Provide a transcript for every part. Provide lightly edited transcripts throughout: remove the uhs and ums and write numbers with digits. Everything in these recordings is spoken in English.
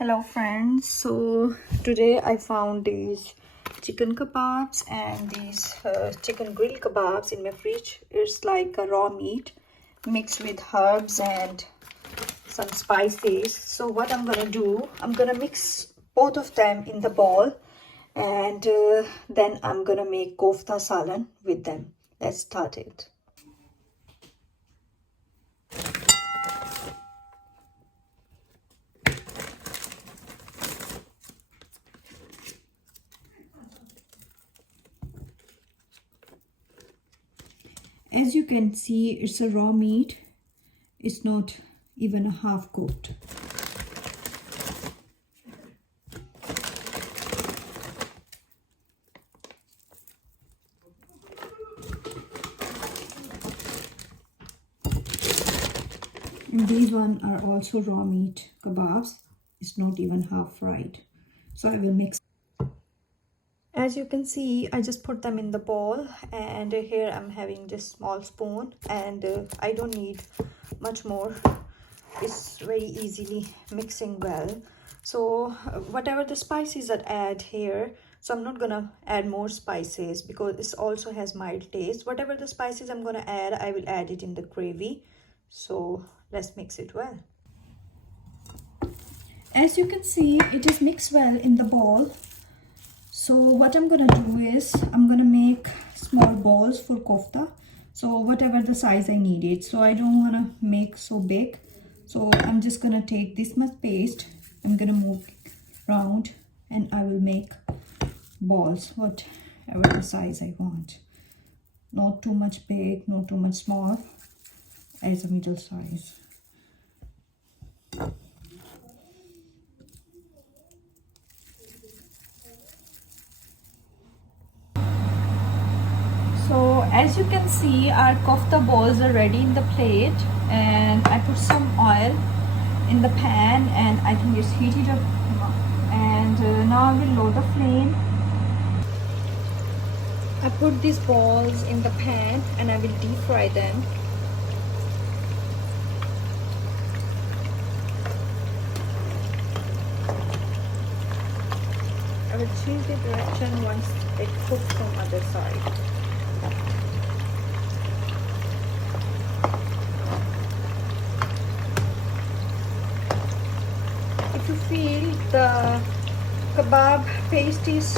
Hello friends, so today I found these chicken kebabs and these chicken grill kebabs in my fridge. It's like a raw meat mixed with herbs and some spices. So what I'm gonna do, I'm gonna mix both of them in the bowl, and then I'm gonna make kofta salad with them. Let's start it. As you can see, it's a raw meat. It's not even a half cooked. And these one are also raw meat kebabs. It's not even half fried. So I will mix. As you can see, I just put them in the bowl, and here I'm having just small spoon, and I don't need much more. It's very easily mixing well. So whatever the spices I add here, so I'm not gonna add more spices because it also has mild taste. Whatever the spices I'm gonna add, I will add it in the gravy. So let's mix it well. As you can see, it is mixed well in the bowl. So what I'm gonna do is I'm gonna make small balls for kofta, so whatever the size I need it. So I don't want to make so big, so I'm just gonna take this much paste. I'm gonna move round and I will make balls whatever the size I want. Not too much big, not too much small, as a middle size. So as you can see, our kofta balls are ready in the plate, and I put some oil in the pan and I think it's heated up, and now I will lower the flame. I put these balls in the pan and I will deep fry them. I will change the direction once it cooks from other side. If you feel the kebab paste is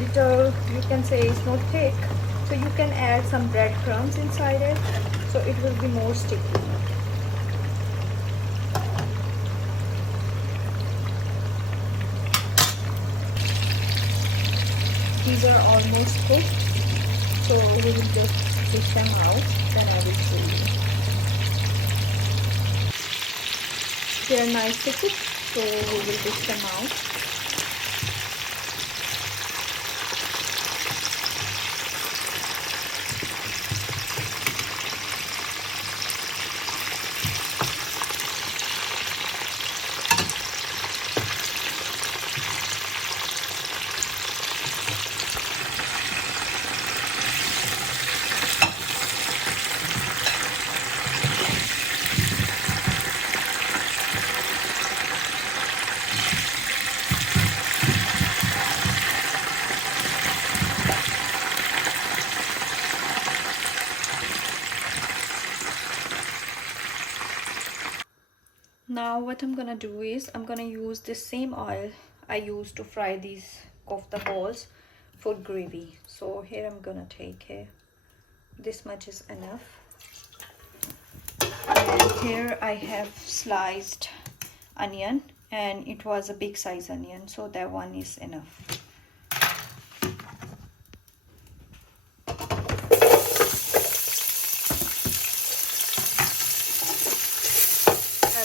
little, you can say it's not thick, so you can add some breadcrumbs inside it, so it will be more sticky. These are almost cooked, so we will just dish them out, then I will show you. They are nicely cooked, so we will dish them out. Now what I'm gonna do is I'm gonna use the same oil I used to fry these kofta balls for gravy. So here I'm gonna take here, this much is enough, and here I have sliced onion, and it was a big size onion, so that one is enough.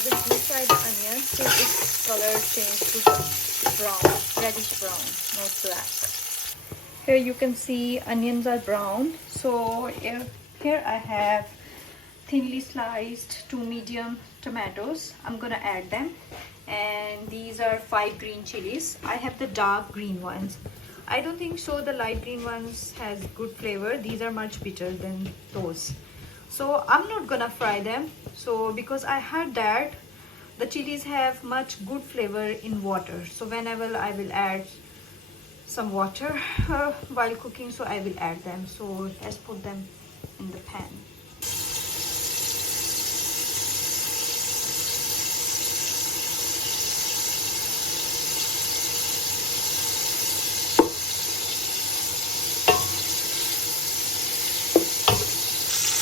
Deep-fry the onion till its color changes to brown, reddish brown, not black. Here you can see onions are brown. So here I have thinly sliced 2 medium tomatoes. I'm gonna add them, and these are 5 green chilies. I have the dark green ones. I don't think so the light green ones has good flavor. These are much bitter than those, so I'm not gonna fry them. So because I had that the chilies have much good flavor in water. So whenever I will add some water while cooking, so I will add them. So let's put them in the pan.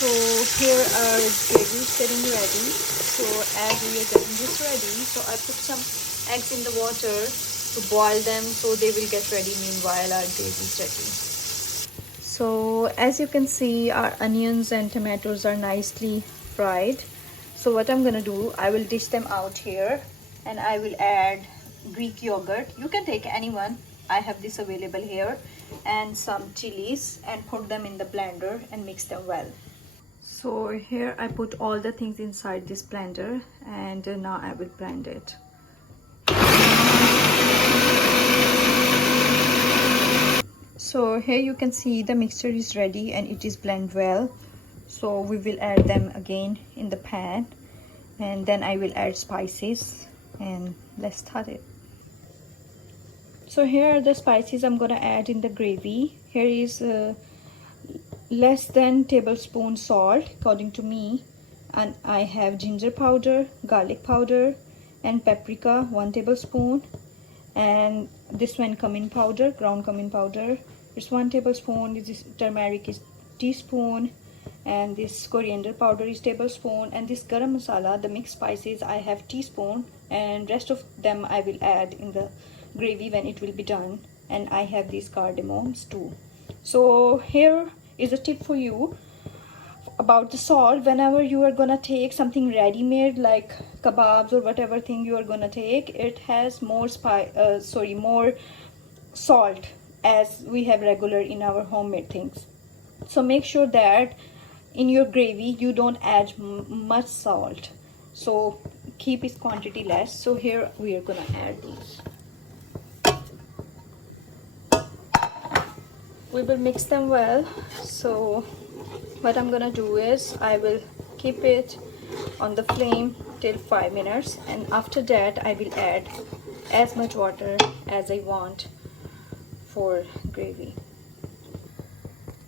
So here our gravy is getting ready. So as we are getting this ready, so I put some eggs in the water to boil them, so they will get ready. Meanwhile our gravy is ready. So as you can see, our onions and tomatoes are nicely fried. So what I'm gonna do, I will dish them out here and I will add Greek yogurt. You can take anyone, I have this available here, and some chilies, and put them in the blender and mix them well. So here I put all the things inside this blender, and now I will blend it. So here you can see the mixture is ready and it is blended well. So we will add them again in the pan, and then I will add spices, and let's start it. So here are the spices I'm gonna add in the gravy. Here is less than tablespoon salt according to me, and I have ginger powder, garlic powder, and paprika 1 tablespoon, and this one cumin powder, ground cumin powder, it's 1 tablespoon. This turmeric is teaspoon, and this coriander powder is tablespoon, and this garam masala, the mixed spices, I have teaspoon, and rest of them I will add in the gravy when it will be done. And I have these cardamoms too. So here is a tip for you about the salt. Whenever you are gonna take something ready-made like kebabs or whatever thing you are gonna take, it has more more salt as we have regular in our homemade things. So make sure that in your gravy you don't add much salt, so keep its quantity less. So here we are gonna add these. We will mix them well. So what I'm gonna do is I will keep it on the flame till 5 minutes, and after that I will add as much water as I want for gravy.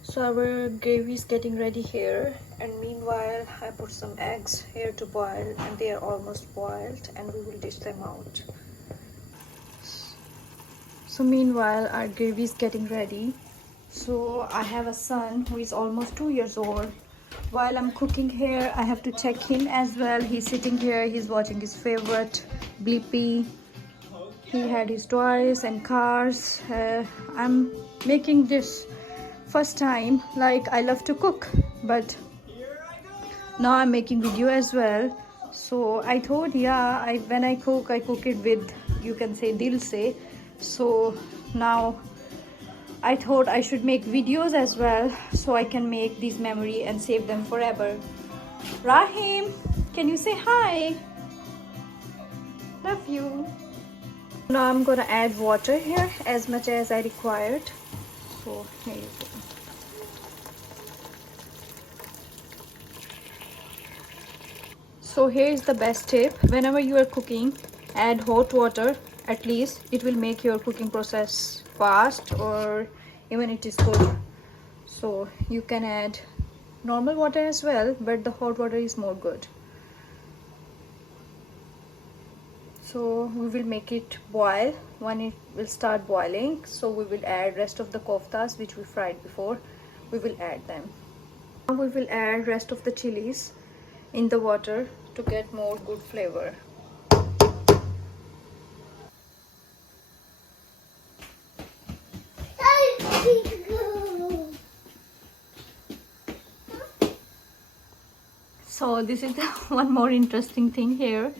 So our gravy is getting ready here, and meanwhile I put some eggs here to boil, and they are almost boiled, and we will dish them out. So meanwhile our gravy is getting ready. So I have a son who is almost 2 years old. While I'm cooking here, I have to check him as well. He's sitting here, he's watching his favorite Blippi. He had his toys and cars. I'm making this first time. Like, I love to cook, but now I'm making video as well. So I thought, yeah, when I cook it with, you can say, dil se. So now I thought I should make videos as well, so I can make these memory and save them forever. Rahim, can you say hi? Love you. Now I'm gonna add water here as much as I required. So here you go. So here is the best tip. Whenever you are cooking, add hot water. At least it will make your cooking process fast, or even it is good. So you can add normal water as well, but the hot water is more good. So we will make it boil. When it will start boiling, so we will add rest of the koftas which we fried before. We will add them. Now we will add rest of the chilies in the water to get more good flavor. So this is the one more interesting thing here.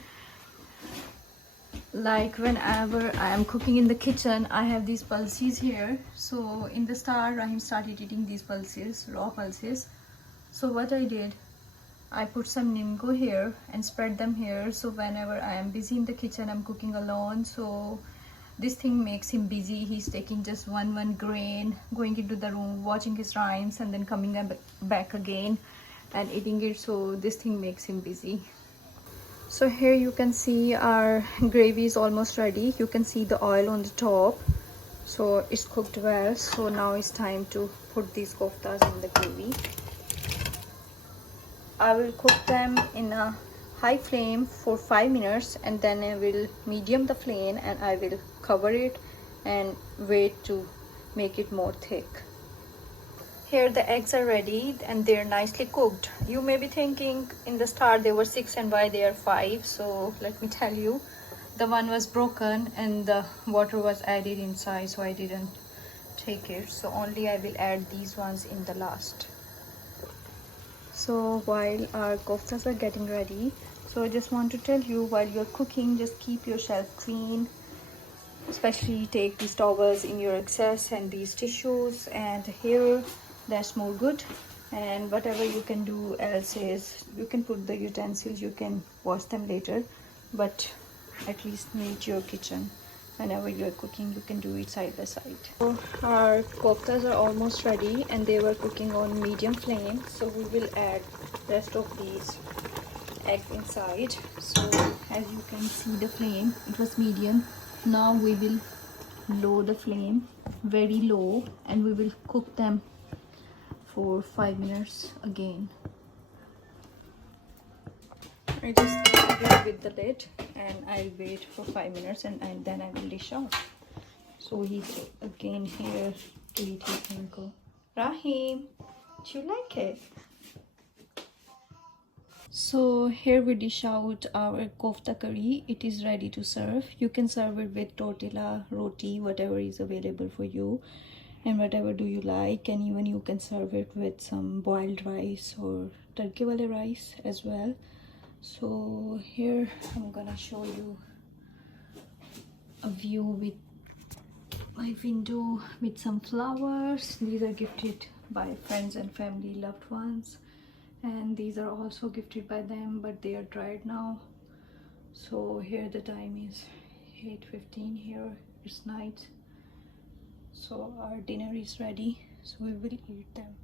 Like, whenever I am cooking in the kitchen, I have these pulses here. So in the start, Rahim started eating these pulses, raw pulses. So what I did, I put some nimgo here and spread them here. So whenever I am busy in the kitchen, I'm cooking alone, so this thing makes him busy. He's taking just one grain, going into the room, watching his rhymes, and then coming back again and eating it. So this thing makes him busy. So here you can see our gravy is almost ready. You can see the oil on the top, so it's cooked well. So now it's time to put these koftas in the gravy. I will cook them in a high flame for 5 minutes, and then I will medium the flame and I will cover it and wait to make it more thick. Here the eggs are ready and they're nicely cooked. You may be thinking in the start they were 6 and why they are 5. So let me tell you, the one was broken and the water was added inside, so I didn't take it. So only I will add these ones in the last. So while our koftas are getting ready, so I just want to tell you, while you're cooking, just keep yourself clean. Especially take these towels in your excess and these tissues and here, that's more good. And whatever you can do else is, you can put the utensils, you can wash them later, but at least neat your kitchen. Whenever you're cooking, you can do it side by side. So our koftas are almost ready and they were cooking on medium flame, so we will add rest of these eggs inside. So as you can see, the flame, it was medium. Now we will lower the flame very low and we will cook them for 5 minutes again. I just cover it with the lid and I'll wait for 5 minutes and then I will dish out. So he's again here to eat his mango. Rahim, do you like it? So here we dish out our kofta curry. It is ready to serve. You can serve it with tortilla, roti, whatever is available for you and whatever do you like. And even you can serve it with some boiled rice or turkey wale rice as well. So here I'm gonna show you a view with my window with some flowers. These are gifted by friends and family, loved ones, and these are also gifted by them, but they are dried now. So here the time is 8:15. Here it's night, so our dinner is ready, so we will eat them.